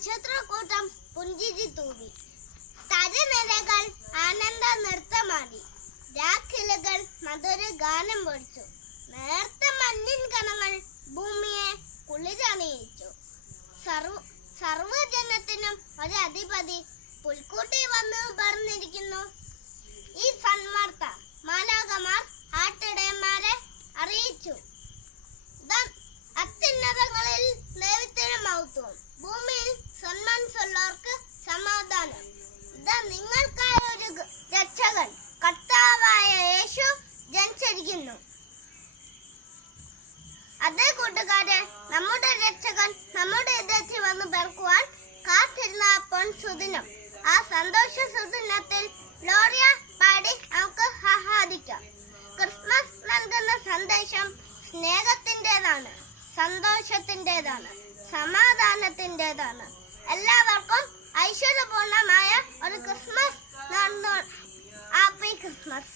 നക്ഷത്രക്കൂട്ടം പുഞ്ചിരി തൂവി. തരനിരകൾ ആനന്ദ നൃത്തമാടി. രാഖിലകൾ മധുര ഗാനം പൊഴിച്ചു. നേർത്ത മഞ്ഞിൻ കണങ്ങൾ ഭൂമിയെ കുളിരണിയിച്ചു. സർവജനത്തിനും ഒരു അധിപതി പുൽക്കൂട്ടി വന്ന് പറഞ്ഞിരിക്കുന്നു. ഈ സന്മാർത്ത മാലാകമാർ ആട്ടിടയന്മാരെ അറിയിച്ചു. അത്യുന്നതങ്ങളിൽ ദൈവത്തിന് മഹത്വം, ഭൂമിയിൽ സന്മനസ്സുള്ളവർക്ക് സമാധാനം. ഇതാ നിങ്ങൾക്കായ ഒരു രക്ഷകൻ, കർത്താവായ യേശു ജനിച്ചിരിക്കുന്നു. അതേ കൂട്ടുകാരെ, നമ്മുടെ രക്ഷകൻ നമ്മുടെ ഇടത്തിൽ വന്ന് പിറക്കുവാൻ കാത്തിരുന്ന പൊൻസുദിനം. ആ സന്തോഷ സുദിനത്തിൽ ഗ്ലോറിയ പാടി നമുക്ക് ആഹ്ലാദിക്കാം. ക്രിസ്മസ് നൽകുന്ന സന്ദേശം സ്നേഹത്തിൻ്റെതാണ്, സന്തോഷത്തിൻ്റെതാണ്, സമാധാനത്തിൻ്റെതാണ്. എല്ലാവർക്കും ഐശ്വര്യപൂർണമായ ഒരു ക്രിസ്മസ്. Happy Christmas.